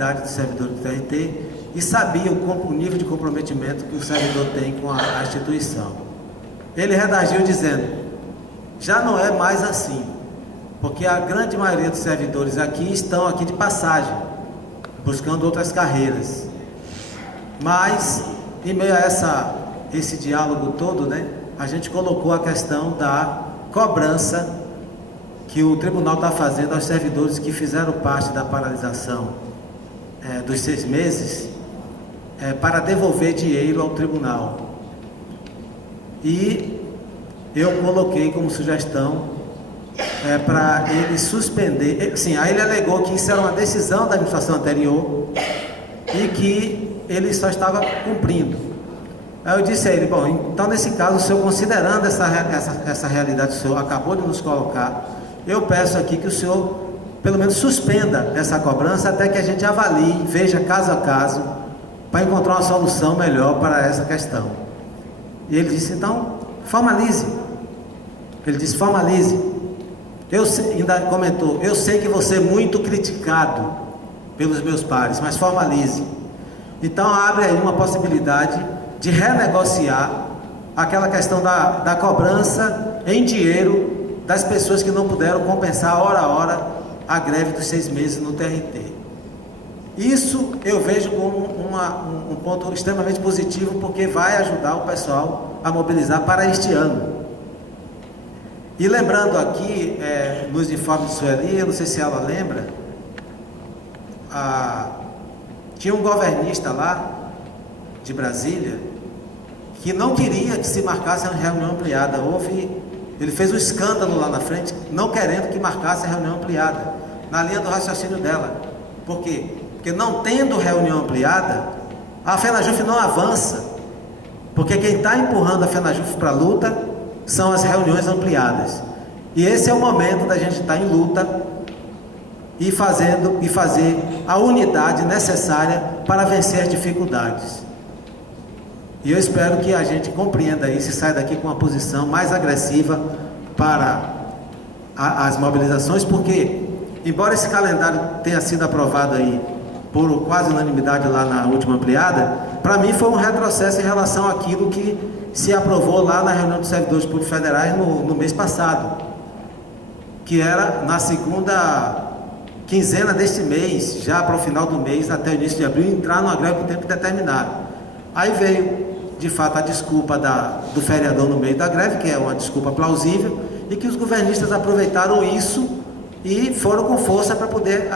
realidade do servidor do TRT e sabia o nível de comprometimento que o servidor tem com a instituição. Ele redagiu dizendo: já não é mais assim, porque a grande maioria dos servidores aqui estão aqui de passagem, buscando outras carreiras. Mas, em meio a esse diálogo todo, né, a gente colocou a questão da cobrança que o tribunal está fazendo aos servidores que fizeram parte da paralisação dos 6 meses, para devolver dinheiro ao tribunal. E eu coloquei como sugestão para ele suspender. Sim, aí ele alegou que isso era uma decisão da administração anterior e que ele só estava cumprindo. Aí eu disse a ele: bom, então nesse caso, o senhor, considerando essa realidade que o senhor acabou de nos colocar, eu peço aqui que o senhor pelo menos suspenda essa cobrança até que a gente avalie, veja caso a caso, para encontrar uma solução melhor para essa questão. E ele disse: então formalize. Ele disse: formalize. Ainda comentou: eu sei que você é muito criticado pelos meus pares, mas formalize. Então abre aí uma possibilidade de renegociar aquela questão da cobrança em dinheiro das pessoas que não puderam compensar hora a hora a greve dos 6 meses no TRT. Isso eu vejo como um ponto extremamente positivo, porque vai ajudar o pessoal a mobilizar para este ano. E lembrando aqui, nos informes de Sueli, eu não sei se ela lembra, tinha um governista lá de Brasília que não queria que se marcasse a reunião ampliada. Ele fez um escândalo lá na frente, não querendo que marcasse a reunião ampliada, na linha do raciocínio dela. Por quê? Porque não tendo reunião ampliada, a FENAJUF não avança, porque quem está empurrando a FENAJUF para a luta são as reuniões ampliadas. E esse é o momento da gente estar em luta e fazer a unidade necessária para vencer as dificuldades. E eu espero que a gente compreenda isso e saia daqui com uma posição mais agressiva para as mobilizações, porque, embora esse calendário tenha sido aprovado aí por quase unanimidade lá na última ampliada, para mim foi um retrocesso em relação àquilo que se aprovou lá na reunião dos servidores públicos federais no mês passado, que era na segunda quinzena deste mês, já para o final do mês, até o início de abril, entrar numa greve por tempo determinado. Aí veio, de fato, a desculpa do feriadão no meio da greve, que é uma desculpa plausível, e que os governistas aproveitaram isso e foram com força para poder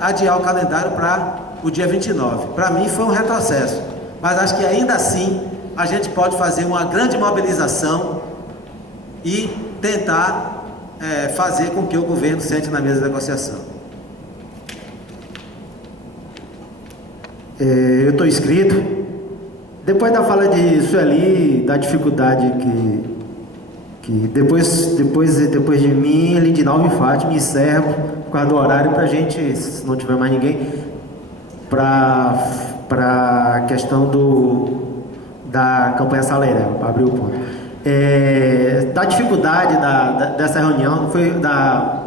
adiar o calendário para o dia 29. Para mim foi um retrocesso, mas acho que ainda assim a gente pode fazer uma grande mobilização e tentar fazer com que o governo sente na mesa de negociação. Eu estou inscrito. Depois da fala de Sueli, da dificuldade que depois de mim, Lindinalva e Fátima encerram por causa do horário, para a gente, se não tiver mais ninguém, para a questão da campanha salarial, para abrir o ponto. Da dificuldade dessa reunião, foi da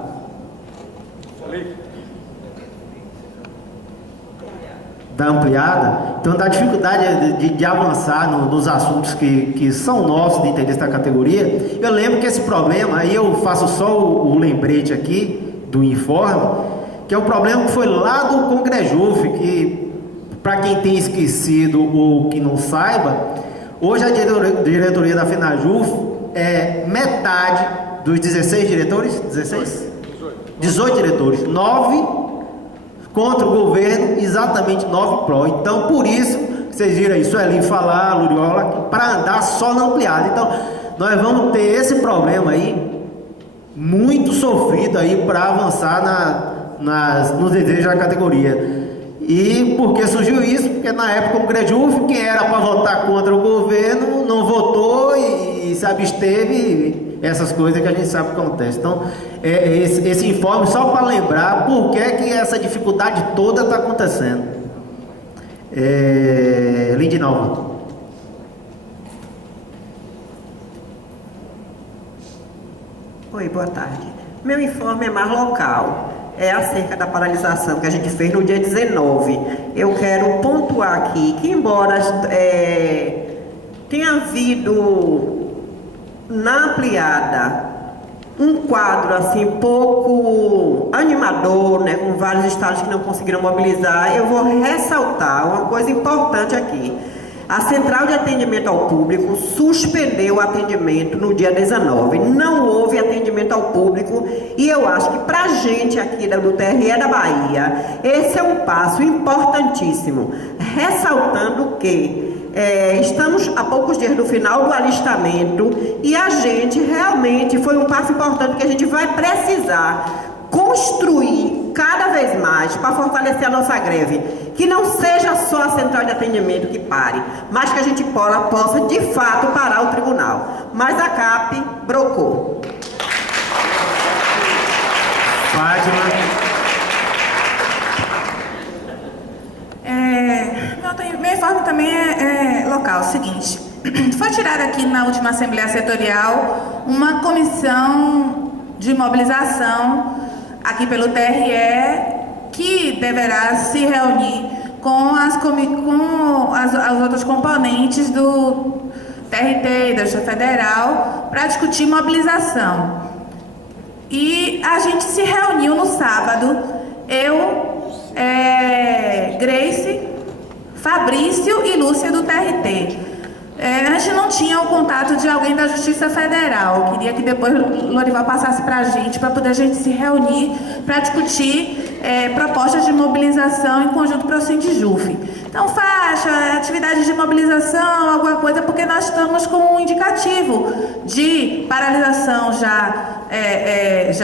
ampliada, então da dificuldade de avançar nos assuntos que são nossos, de interesse da categoria. Eu lembro que esse problema, aí eu faço só o lembrete aqui do informe, que é um problema que foi lá do Congrejuf, que, para quem tem esquecido ou que não saiba, hoje a diretoria da FENAJUF é metade dos 16 diretores, 18 diretores, 9 contra o governo, exatamente 9 pró. Então, por isso, vocês viram isso ali falar, Luriola, para andar só na ampliada. Então, nós vamos ter esse problema aí, muito sofrido aí, para avançar nos desejos da categoria. E por que surgiu isso? Porque na época o Grejuf, quem era para votar contra o governo, não votou e se absteve. Essas coisas que a gente sabe que acontece. Então, esse informe só para lembrar por que essa dificuldade toda está acontecendo. Lindinalva. Oi, boa tarde. Meu informe é mais local. é acerca da paralisação que a gente fez no dia 19. Eu quero pontuar aqui que, embora tenha havido na ampliada um quadro assim pouco animador, né, com vários estados que não conseguiram mobilizar, eu vou ressaltar uma coisa importante aqui. A Central de Atendimento ao Público suspendeu o atendimento no dia 19. Não houve atendimento ao público e eu acho que para a gente aqui do TRE da Bahia, esse é um passo importantíssimo. Ressaltando que estamos a poucos dias do final do alistamento e a gente realmente foi um passo importante que a gente vai precisar construir cada vez mais para fortalecer a nossa greve, que não seja só a central de atendimento que pare, mas que a gente possa de fato parar o tribunal. Mas a CAP brocou. Fátima. Meu informe também é local. Seguinte, foi tirada aqui na última Assembleia Setorial uma comissão de mobilização aqui pelo TRE que deverá se reunir com as outras componentes do TRT e da Justiça Federal para discutir mobilização. E a gente se reuniu no sábado, Grace, Fabrício e Lúcia do TRT. A gente não tinha o contato de alguém da Justiça Federal. Queria que depois o Lorival passasse para a gente poder a gente se reunir para discutir propostas de mobilização em conjunto para o Sindijuf. Então, faixa, atividade de mobilização, alguma coisa, porque nós estamos com um indicativo de paralisação já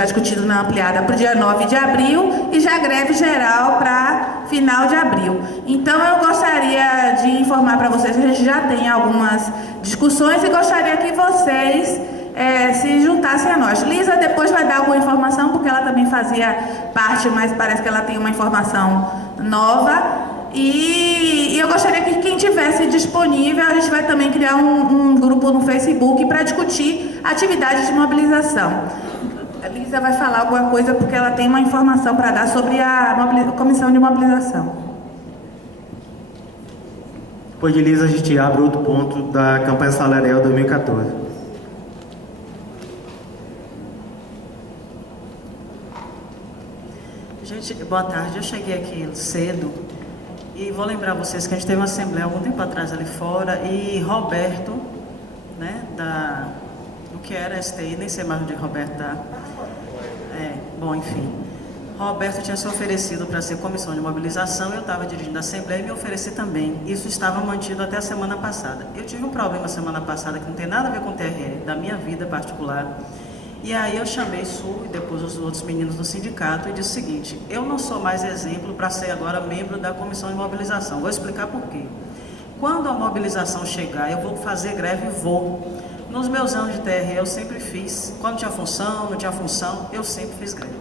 discutido na ampliada para o dia 9 de abril e já greve geral para final de abril. Então, eu gostaria de informar para vocês que a gente já tem algumas discussões e gostaria que vocês se juntassem a nós. Lisa depois vai dar alguma informação, porque ela também fazia parte, mas parece que ela tem uma informação nova. E eu gostaria que quem tivesse disponível, a gente vai também criar um grupo no Facebook para discutir atividades de mobilização. A Lisa vai falar alguma coisa porque ela tem uma informação para dar sobre a comissão de mobilização. Depois de Lisa, a gente abre outro ponto da campanha salarial 2014. Gente, boa tarde. Eu cheguei aqui cedo e vou lembrar vocês que a gente teve uma assembleia algum tempo atrás ali fora e Roberto, né, do que era STI, nem sei mais onde Roberto tá. Bom, enfim. Roberto tinha se oferecido para ser comissão de mobilização, eu estava dirigindo a assembleia e me ofereci também. Isso estava mantido até a semana passada. Eu tive um problema semana passada que não tem nada a ver com o TRE, da minha vida particular. E aí eu chamei Sul e depois os outros meninos do sindicato e disse o seguinte: eu não sou mais exemplo para ser agora membro da comissão de mobilização. Vou explicar por quê. Quando a mobilização chegar, eu vou fazer greve e vou. Nos meus anos de TRE eu sempre fiz. Quando tinha função, não tinha função, eu sempre fiz greve.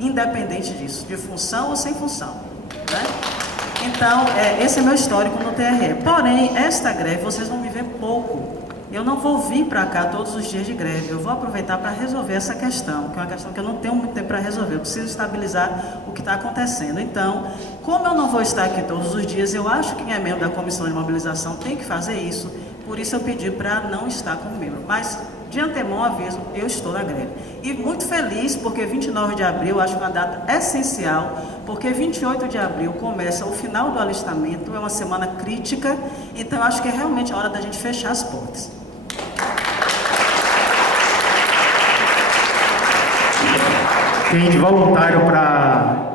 Independente disso, de função ou sem função, né? Então, esse é meu histórico no TRE. Porém, esta greve vocês vão me ver pouco. Eu não vou vir para cá todos os dias de greve, eu vou aproveitar para resolver essa questão, que é uma questão que eu não tenho muito tempo para resolver, eu preciso estabilizar o que está acontecendo. Então, como eu não vou estar aqui todos os dias, eu acho que quem é membro da comissão de mobilização tem que fazer isso, por isso eu pedi para não estar como membro. Mas, de antemão, aviso, eu estou na greve. E muito feliz, porque 29 de abril, acho uma data essencial, porque 28 de abril começa o final do alistamento, é uma semana crítica, então eu acho que é realmente a hora da gente fechar as portas. Quem de voluntário para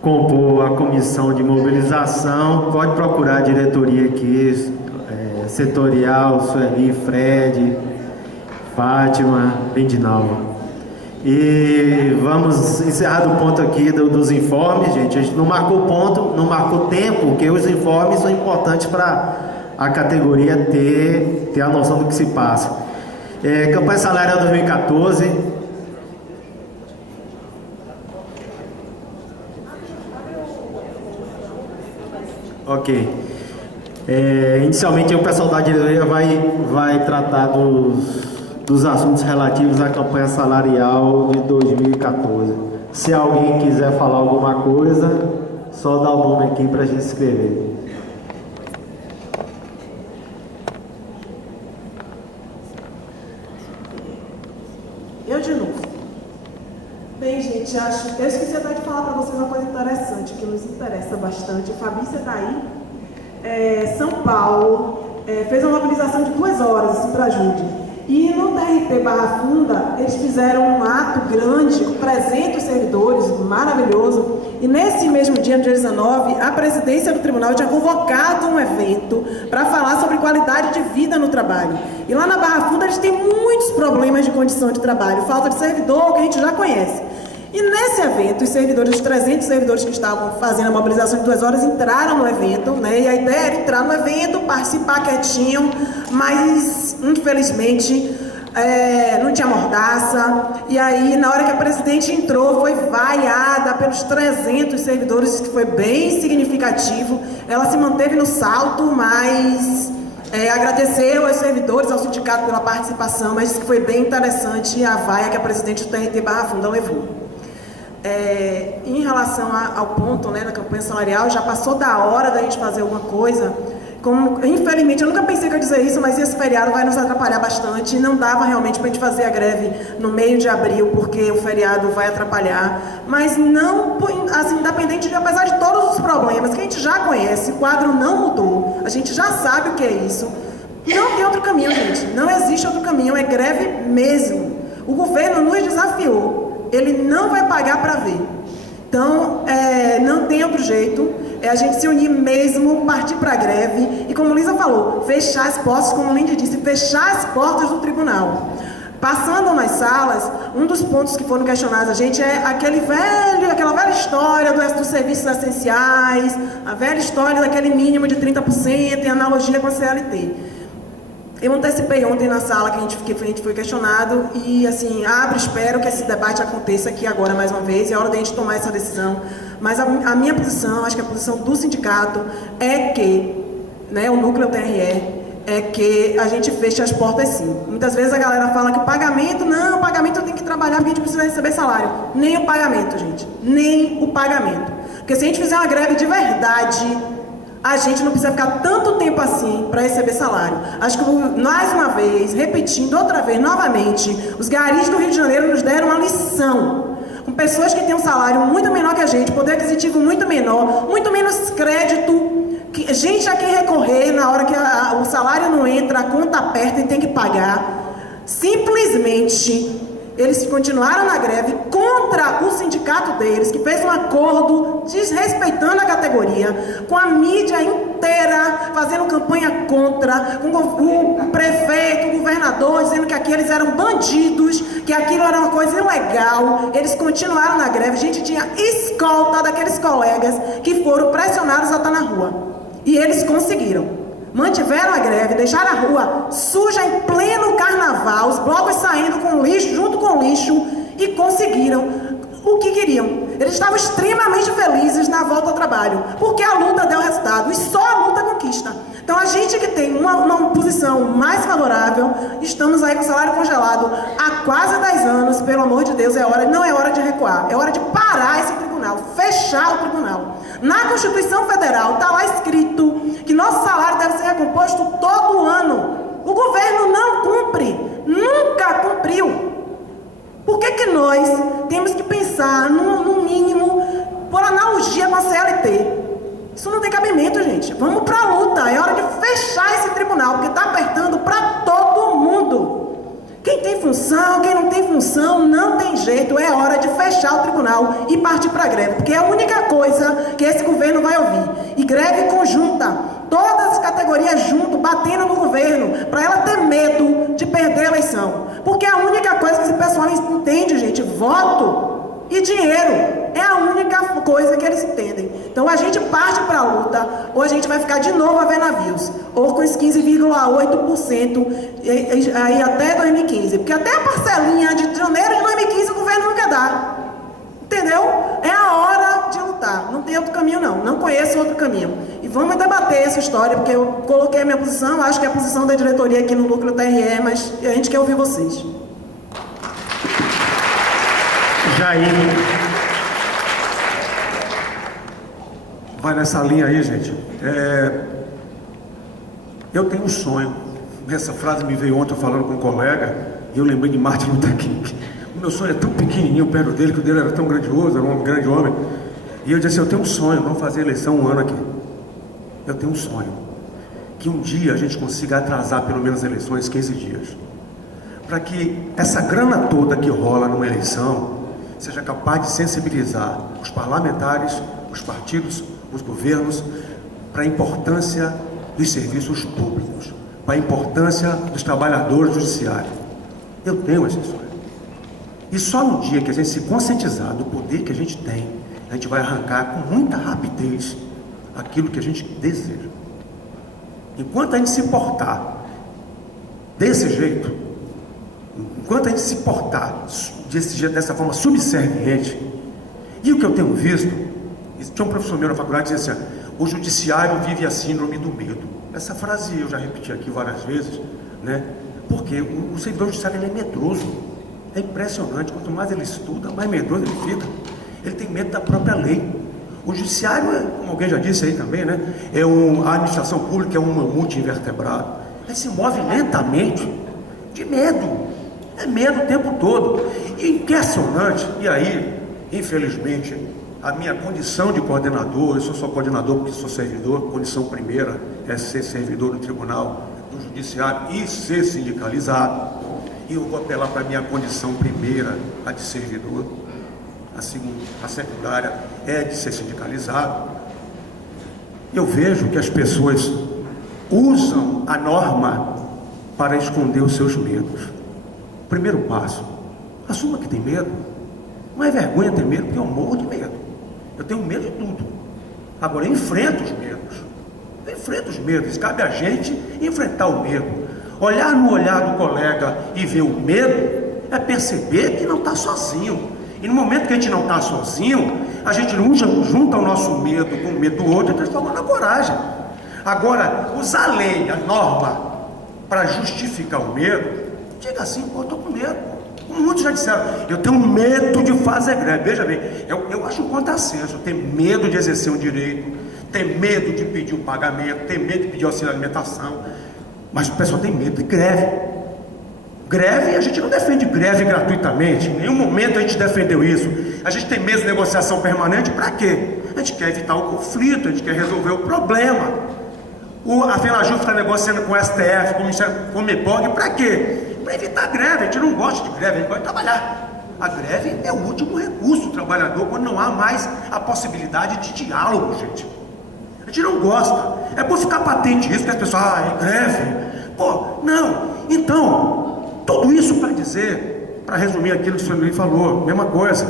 compor a comissão de mobilização, pode procurar a diretoria aqui, setorial, Sueli, Fred, Fátima, Bendinalva. E vamos encerrar o ponto aqui dos informes, gente. A gente não marcou ponto, não marcou tempo, porque os informes são importantes para a categoria ter a noção do que se passa. Campanha salarial 2014. Ok. Inicialmente o pessoal da diretoria vai tratar dos assuntos relativos à campanha salarial de 2014. Se alguém quiser falar alguma coisa, só dá o nome aqui para a gente escrever. Eu de novo. Bem, gente, eu esqueci até de falar para vocês uma coisa interessante, que nos interessa bastante. O Fabrício está aí. São Paulo fez uma mobilização de 2 horas assim, para ajude. E no TRT Barra Funda, eles fizeram um ato grande, com 300 servidores, maravilhoso. E nesse mesmo dia, no dia 19, a presidência do tribunal tinha convocado um evento para falar sobre qualidade de vida no trabalho. E lá na Barra Funda, eles têm muitos problemas de condição de trabalho, falta de servidor, que a gente já conhece. E nesse evento, os 300 servidores que estavam fazendo a mobilização de 2 horas entraram no evento, né? E a ideia era entrar no evento, participar quietinho, mas infelizmente não tinha mordaça. E aí, na hora que a presidente entrou, foi vaiada pelos 300 servidores, que foi bem significativo. Ela se manteve no salto, mas agradeceu aos servidores, ao sindicato pela participação, mas disse que foi bem interessante a vaia que a presidente do TRT Barra Funda levou. Em relação ao ponto, né, da campanha salarial, já passou da hora da gente fazer alguma coisa. Infelizmente, eu nunca pensei que eu ia dizer isso, mas esse feriado vai nos atrapalhar bastante. Não dava realmente para a gente fazer a greve no meio de abril, porque o feriado vai atrapalhar. Mas não, assim, independente de, apesar de todos os problemas que a gente já conhece, o quadro não mudou. A gente já sabe o que é isso. Não tem outro caminho, gente. Não existe outro caminho, é greve mesmo. O governo nos desafiou. Ele não vai pagar para ver. Então, não tem outro jeito. É a gente se unir mesmo, partir para a greve. E como Lisa falou, fechar as portas, como Lindy disse, fechar as portas do tribunal. Passando nas salas, um dos pontos que foram questionados a gente é aquela velha história dos serviços essenciais, a velha história daquele mínimo de 30% em analogia com a CLT. Eu antecipei ontem na sala que a gente foi questionado e, assim, espero que esse debate aconteça aqui agora mais uma vez, é hora de a gente tomar essa decisão. Mas a minha posição, acho que a posição do sindicato é que, né, o núcleo TRE, é que a gente feche as portas sim. Muitas vezes a galera fala que o pagamento tem que trabalhar porque a gente precisa receber salário. Nem o pagamento, gente. Nem o pagamento. Porque se a gente fizer uma greve de verdade, a gente não precisa ficar tanto tempo assim para receber salário. Acho que, mais uma vez, repetindo outra vez, novamente, os garis do Rio de Janeiro nos deram uma lição. Com pessoas que têm um salário muito menor que a gente, poder aquisitivo muito menor, muito menos crédito, gente a quem recorrer na hora que o salário não entra, a conta aperta e tem que pagar. Simplesmente, eles continuaram na greve contra o sindicato deles, que fez um acordo desrespeitando a categoria, com a mídia inteira fazendo campanha contra, com o prefeito, o governador, dizendo que aqui eles eram bandidos, que aquilo era uma coisa ilegal. Eles continuaram na greve. A gente tinha escolta daqueles colegas que foram pressionados a estar na rua. E eles conseguiram. Mantiveram a greve, deixaram a rua suja em pleno carnaval, os blocos saindo com lixo, junto com o lixo, e conseguiram o que queriam. Eles estavam extremamente felizes na volta ao trabalho, porque a luta deu resultado, e só a luta conquista. Então, a gente que tem uma posição mais favorável, estamos aí com o salário congelado há quase 10 anos, pelo amor de Deus, não é hora de recuar, é hora de parar esse tribunal, fechar o tribunal. Na Constituição Federal está lá escrito que nosso salário deve ser recomposto todo ano. O governo não cumpre, nunca cumpriu. Por que nós temos que pensar no mínimo por analogia com a CLT? Isso não tem cabimento, gente. Vamos para a luta, é hora de fechar esse tribunal, porque está apertando para todo mundo. Quem tem função, quem não tem função, não tem jeito. É hora de fechar o tribunal e partir para a greve, porque é a única coisa que esse governo vai ouvir. E greve conjunta, todas as categorias junto, batendo no governo, para ela ter medo de perder a eleição. Porque é a única coisa que esse pessoal entende, gente, voto e dinheiro. É a única coisa que eles entendem. Então a gente parte para a luta, ou a gente vai ficar de novo a ver navios, ou com os 15,8% aí até 2015. Porque até a parcelinha de janeiro de 2015 o governo não quer dar. Entendeu? É a hora de lutar. Não tem outro caminho, não. Não conheço outro caminho. E vamos debater essa história, porque eu coloquei a minha posição, acho que é a posição da diretoria aqui no núcleo TRE, mas a gente quer ouvir vocês. Jair. vai nessa linha aí, gente. Eu tenho um sonho. Essa frase me veio ontem falando com um colega, e eu lembrei de Martin Luther King. O meu sonho é tão pequenininho perto dele, que o dele era tão grandioso, era um grande homem. E eu disse assim, eu tenho um sonho, vamos fazer eleição um ano aqui. Eu tenho um sonho, que um dia a gente consiga atrasar pelo menos as eleições 15 dias. Para que essa grana toda que rola numa eleição seja capaz de sensibilizar os parlamentares, os partidos, os governos, para a importância dos serviços públicos, para a importância dos trabalhadores do judiciário. Eu tenho esse sonho. E só no dia que a gente se conscientizar do poder que a gente tem, a gente vai arrancar com muita rapidez aquilo que a gente deseja. Enquanto a gente se portar desse jeito, enquanto a gente se portar desse jeito, dessa forma subserviente, e o que eu tenho visto, tinha um professor meu na faculdade que dizia assim, o judiciário vive a síndrome do medo. Essa frase eu já repeti aqui várias vezes, né? Porque o servidor judiciário ele é medroso. É impressionante, quanto mais ele estuda, mais medroso ele fica. Ele tem medo da própria lei. O judiciário, como alguém já disse aí também, né? A administração pública é um mamute invertebrado. Ele se move lentamente, de medo. É medo o tempo todo. E impressionante, e aí, infelizmente, a minha condição de coordenador, eu sou só coordenador porque sou servidor, condição primeira é ser servidor do tribunal, do judiciário e ser sindicalizado. E eu vou apelar para a minha condição primeira, a de servidor. A secundária é de ser sindicalizado. Eu vejo que as pessoas usam a norma para esconder os seus medos. Primeiro passo, assuma que tem medo. Não é vergonha ter medo, porque eu morro de medo. Eu tenho medo de tudo. Agora, eu enfrento os medos. Eu enfrento os medos. Cabe a gente enfrentar o medo. Olhar no olhar do colega e ver o medo é perceber que não está sozinho. E no momento que a gente não está sozinho, a gente junta o nosso medo com o medo do outro e transforma na coragem. Agora, usar a lei, a norma, para justificar o medo, diga assim, pô, eu estou com medo. Como muitos já disseram, eu tenho medo de fazer greve. Veja bem, eu acho um contrassenso, ter medo de exercer um direito, ter medo de pedir um pagamento, ter medo de pedir auxílio alimentação, mas o pessoal tem medo de greve. Greve, a gente não defende greve gratuitamente, em nenhum momento a gente defendeu isso. A gente tem medo de negociação permanente, para quê? A gente quer evitar o conflito, a gente quer resolver o problema. A FENAJUF está negociando com o STF, com o Ministério, com o MEPOG, para quê? Para evitar greve. A gente não gosta de greve, a gente gosta de trabalhar. A greve é o último recurso do trabalhador, quando não há mais a possibilidade de diálogo, gente. A gente não gosta. É por ficar patente isso, que as pessoas, é greve. Pô, não. Então, tudo isso para dizer, para resumir aquilo que o senhor Luiz falou, mesma coisa.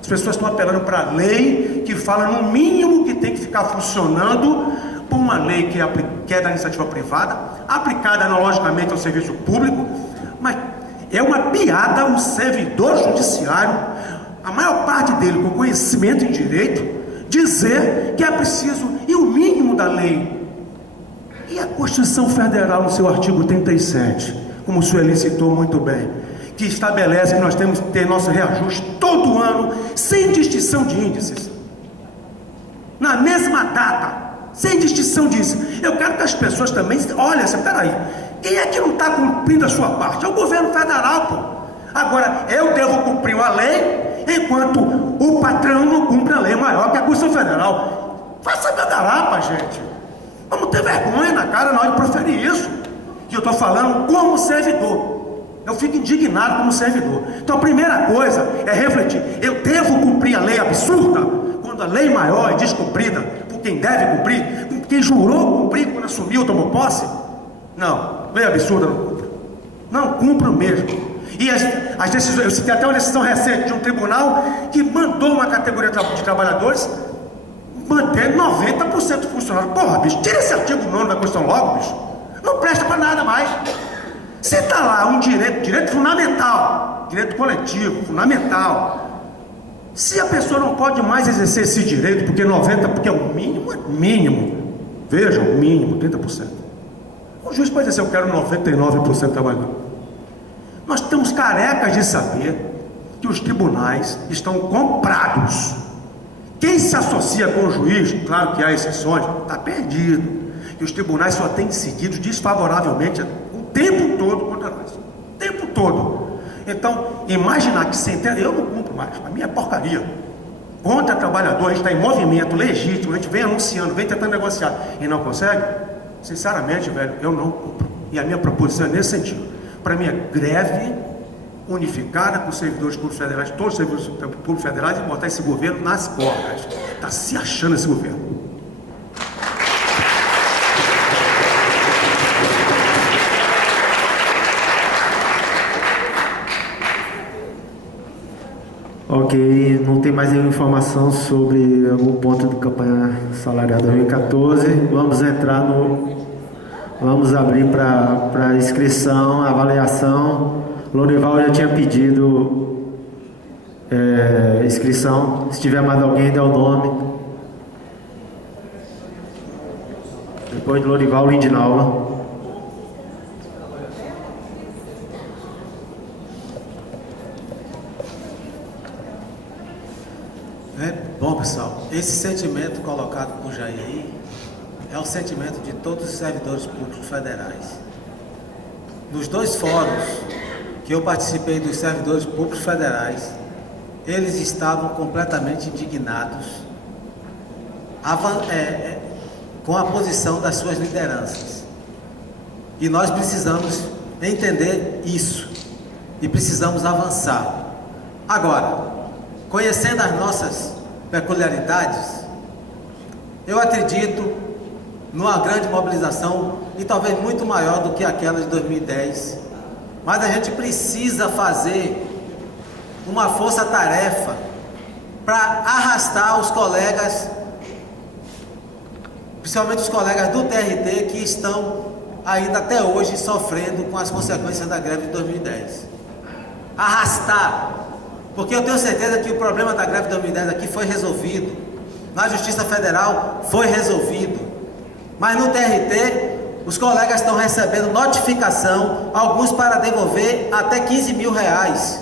As pessoas estão apelando para a lei que fala no mínimo que tem que ficar funcionando por uma lei que é da iniciativa privada, aplicada analogicamente ao serviço público, mas é uma piada o servidor judiciário, a maior parte dele com conhecimento em direito, dizer que é preciso ir o mínimo da lei. E a Constituição Federal, no seu artigo 37, como o senhor citou muito bem, que estabelece que nós temos que ter nosso reajuste todo ano, sem distinção de índices, na mesma data, sem distinção disso. Eu quero que as pessoas também olhem assim, peraí, quem é que não está cumprindo a sua parte? É o governo federal, pô. Agora, eu devo cumprir a lei, enquanto o patrão não cumpre a lei maior que a Constituição Federal. Faça meu garapa, gente. Vamos ter vergonha na cara na hora de proferir isso. Que eu estou falando como servidor. Eu fico indignado como servidor. Então a primeira coisa é refletir. Eu devo cumprir a lei absurda, quando a lei maior é descumprida por quem deve cumprir, por quem jurou cumprir quando assumiu, tomou posse? Não, lei absurda não cumpre. Não cumpre mesmo. E as decisões, eu citei até uma decisão recente de um tribunal que mandou uma categoria de trabalhadores manter 90% funcionário. Porra, bicho, tira esse artigo 9 da Constituição logo, bicho. Não presta para nada mais. Se está lá um direito fundamental, direito coletivo, fundamental. Se a pessoa não pode mais exercer esse direito, porque 90%, porque é o mínimo, veja, o mínimo, 30%. O juiz pode dizer, eu quero 99% trabalhando. Nós estamos carecas de saber que os tribunais estão comprados. Quem se associa com o juiz, claro que há exceções, está perdido. E os tribunais só têm decidido desfavoravelmente o tempo todo contra nós. O tempo todo. Então, imaginar que centenas, eu não cumpro mais, a minha é porcaria. Contra trabalhador, a gente está em movimento legítimo, a gente vem anunciando, vem tentando negociar e não consegue. Sinceramente, velho, eu não cumpro. E a minha proposição é nesse sentido. Para mim é greve unificada com os servidores públicos federais, todos os servidores públicos federais, e botar esse governo nas cordas. Está se achando esse governo. Ok, não tem mais nenhuma informação sobre algum ponto de campanha salarial 2014. Vamos abrir para inscrição, avaliação. Lorival já tinha pedido inscrição. Se tiver mais alguém, dê o nome. Depois de Lorival, Lindinalva. Bom, pessoal, esse sentimento colocado por Jair aí é o sentimento de todos os servidores públicos federais. Nos 2 fóruns que eu participei dos servidores públicos federais, eles estavam completamente indignados com a posição das suas lideranças. E nós precisamos entender isso e precisamos avançar. Agora, conhecendo as nossas peculiaridades, eu acredito numa grande mobilização e talvez muito maior do que aquela de 2010, mas a gente precisa fazer uma força-tarefa para arrastar os colegas, principalmente os colegas do TRT que estão ainda até hoje sofrendo com as consequências da greve de 2010. Arrastar. Porque eu tenho certeza que o problema da greve de 2010 aqui foi resolvido. Na Justiça Federal foi resolvido. Mas no TRT, os colegas estão recebendo notificação, alguns para devolver até 15 mil reais.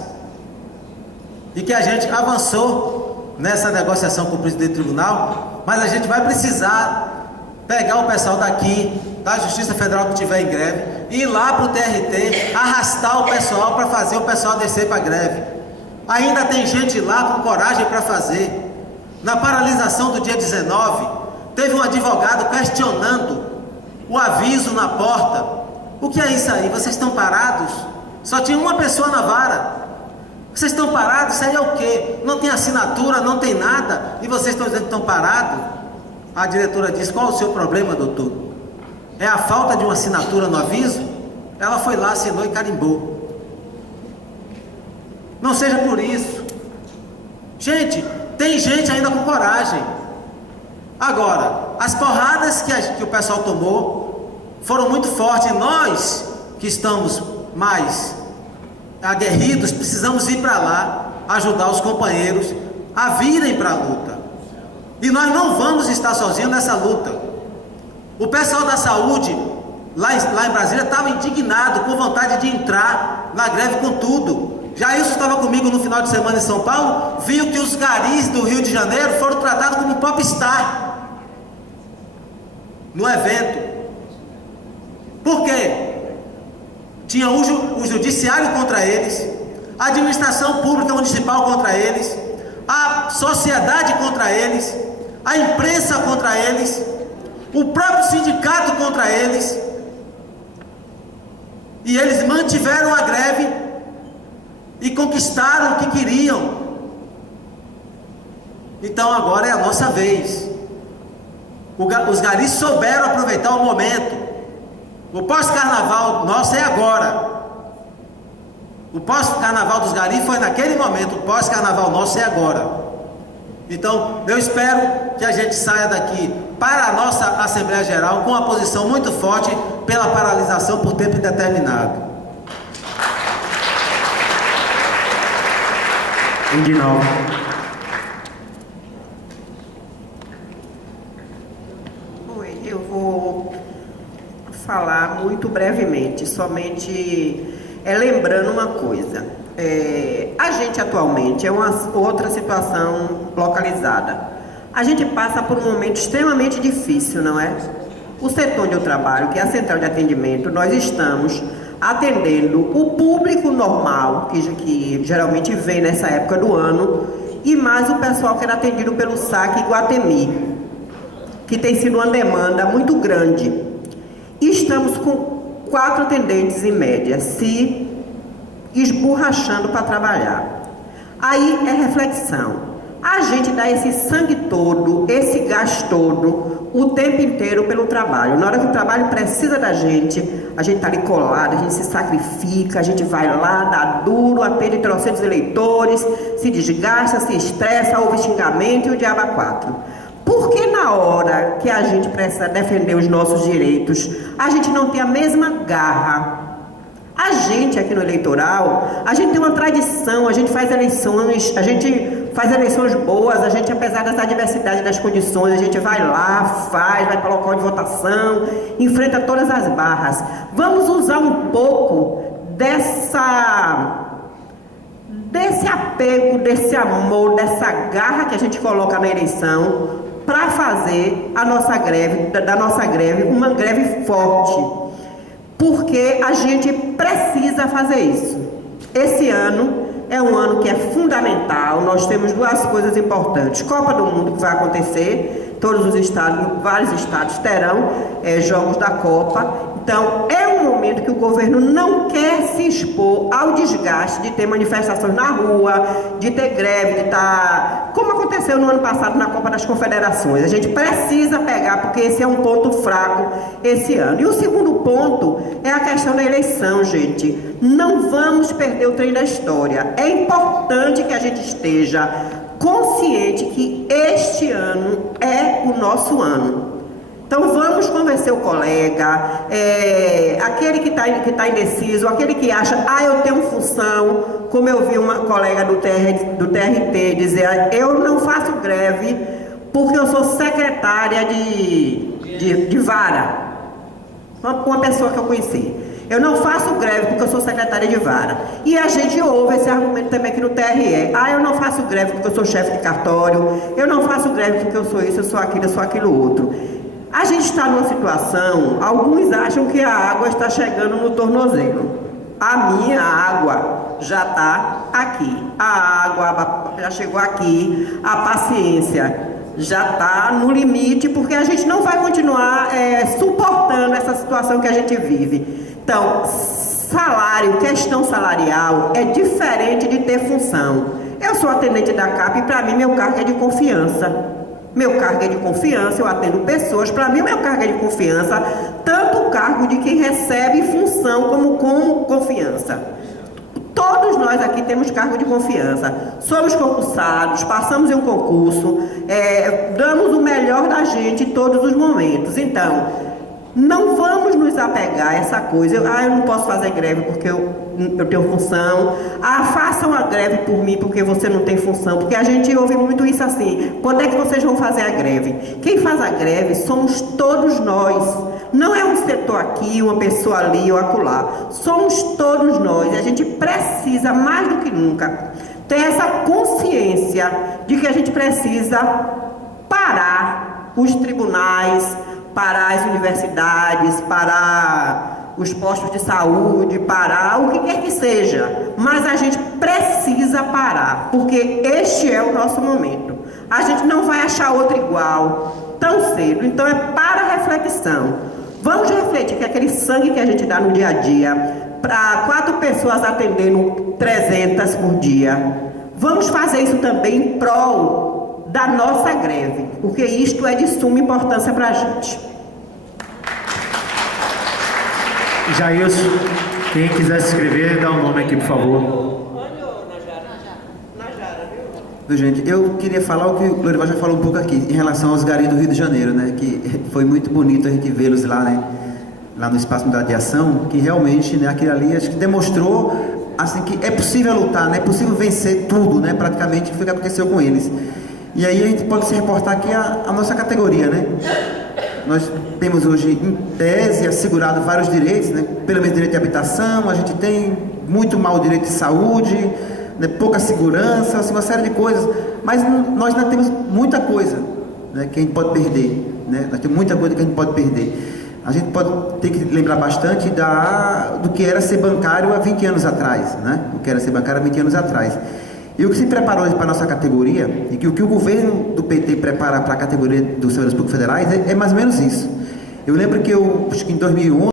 E que a gente avançou nessa negociação com o presidente do tribunal, mas a gente vai precisar pegar o pessoal daqui, da Justiça Federal que estiver em greve, e ir lá para o TRT, arrastar o pessoal para fazer o pessoal descer para a greve. Ainda tem gente lá com coragem para fazer. Na paralisação do dia 19, teve um advogado questionando o aviso na porta. O que é isso aí? Vocês estão parados? Só tinha uma pessoa na vara. Vocês estão parados? Isso aí é o quê? Não tem assinatura, não tem nada. E vocês estão dizendo que estão parados? A diretora disse: qual o seu problema, doutor? É a falta de uma assinatura no aviso? Ela foi lá, assinou e carimbou. Não seja por isso. Gente, tem gente ainda com coragem. Agora, as porradas que o pessoal tomou foram muito fortes. Nós, que estamos mais aguerridos, precisamos ir para lá, ajudar os companheiros a virem para a luta. E nós não vamos estar sozinhos nessa luta. O pessoal da saúde, lá em Brasília, estava indignado, com vontade de entrar na greve com tudo. Jailson estava comigo no final de semana em São Paulo, viu que os garis do Rio de Janeiro foram tratados como popstar no evento. Por quê? Tinha o judiciário contra eles, a administração pública municipal contra eles, a sociedade contra eles, a imprensa contra eles, o próprio sindicato contra eles. E eles mantiveram a greve e conquistaram o que queriam. Então agora é a nossa vez. Os garis souberam aproveitar o momento. O pós-carnaval nosso é agora. O pós-carnaval dos garis foi naquele momento. O pós-carnaval nosso é agora. Então eu espero que a gente saia daqui para a nossa Assembleia Geral com uma posição muito forte pela paralisação por tempo indeterminado. Lindinalva. Oi, eu vou falar muito brevemente, somente lembrando uma coisa. A gente atualmente é uma outra situação localizada. A gente passa por um momento extremamente difícil, não é? O setor onde eu trabalho, que é a central de atendimento, nós estamos atendendo o público normal, que geralmente vem nessa época do ano, e mais o pessoal que era atendido pelo SAC Iguatemi, que tem sido uma demanda muito grande. E estamos com 4 atendentes em média, se esborrachando para trabalhar. Aí é reflexão. A gente dá esse sangue todo, esse gás todo, o tempo inteiro pelo trabalho. Na hora que o trabalho precisa da gente está ali colado, a gente se sacrifica, a gente vai lá, dá duro, atende trocentos eleitores, se desgasta, se estressa, ouve xingamento e o diabo a 4. Por que na hora que a gente precisa defender os nossos direitos, a gente não tem a mesma garra? A gente aqui no eleitoral, a gente tem uma tradição, a gente faz eleições, boas, a gente, apesar dessa diversidade das condições, a gente vai lá, vai para o local de votação, enfrenta todas as barras. Vamos usar um pouco desse apego, desse amor, dessa garra que a gente coloca na eleição para fazer da nossa greve uma greve forte. Porque a gente precisa fazer isso. Esse ano é um ano que é fundamental. Nós temos 2 coisas importantes. Copa do Mundo, que vai acontecer. Todos os estados, vários estados terão jogos da Copa. Então, é um momento que o governo não quer se expor ao desgaste de ter manifestações na rua, de ter greve, de estar... Como aconteceu no ano passado na Copa das Confederações. A gente precisa pegar, porque esse é um ponto fraco esse ano. E o segundo ponto é a questão da eleição, gente. Não vamos perder o trem da história. É importante que a gente esteja consciente que este ano é o nosso ano. Então vamos convencer o colega, aquele que está indeciso, aquele que acha, eu tenho função, como eu vi uma colega do TRT dizer, eu não faço greve porque eu sou secretária de vara, uma pessoa que eu conheci. Eu não faço greve porque eu sou secretária de vara. E a gente ouve esse argumento também aqui no TRE. Eu não faço greve porque eu sou chefe de cartório, eu não faço greve porque eu sou isso, eu sou aquilo outro. A gente está numa situação, alguns acham que a água está chegando no tornozelo. A minha água já está aqui. A água já chegou aqui, a paciência já está no limite, porque a gente não vai continuar suportando essa situação que a gente vive. Então, questão salarial é diferente de ter função. Eu sou atendente da CAP e para mim meu cargo é de confiança. Meu cargo é de confiança, eu atendo pessoas, para mim meu cargo é de confiança, tanto o cargo de quem recebe função como confiança. Todos nós aqui temos cargo de confiança, somos concursados, passamos em um concurso, damos o melhor da gente em todos os momentos. Então, não vamos nos apegar a essa coisa, eu não posso fazer greve porque eu tenho função, façam a greve por mim porque você não tem função, porque a gente ouve muito isso assim, quando é que vocês vão fazer a greve? Quem faz a greve somos todos nós, não é um setor aqui, uma pessoa ali ou acolá, somos todos nós, e a gente precisa mais do que nunca ter essa consciência de que a gente precisa parar os tribunais, parar as universidades, parar os postos de saúde, parar o que quer que seja, mas a gente precisa parar, porque este é o nosso momento. A gente não vai achar outro igual tão cedo, então é para reflexão. Vamos refletir que aquele sangue que a gente dá no dia a dia, para 4 pessoas atendendo 300 por dia, vamos fazer isso também em prol da nossa greve, porque isto é de suma importância para a gente. Jailson, quem quiser se inscrever, dá um nome aqui, por favor. Gente, eu queria falar o que o Lorival já falou um pouco aqui, em relação aos garis do Rio de Janeiro, né? Que foi muito bonito a gente vê-los lá, né? Lá no Espaço Unidade de Ação, que realmente, né, aquilo ali, acho que demonstrou, assim, que é possível lutar, né? É possível vencer tudo, né? Praticamente, o que aconteceu com eles. E aí a gente pode se reportar aqui a nossa categoria, né? Nós temos hoje, em tese, assegurado vários direitos, né? Pelo menos direito de habitação, a gente tem muito mau direito de saúde, né? Pouca segurança, assim, uma série de coisas, mas nós ainda temos muita coisa né, que a gente pode perder, né? Nós temos muita coisa que a gente pode perder. A gente pode ter que lembrar bastante do que era ser bancário há 20 anos atrás, né? O que era ser bancário há 20 anos atrás. E o que se preparou para a nossa categoria, e que o que o governo do PT prepara para a categoria dos servidores públicos federais é mais ou menos isso. Eu lembro que acho que em 2011,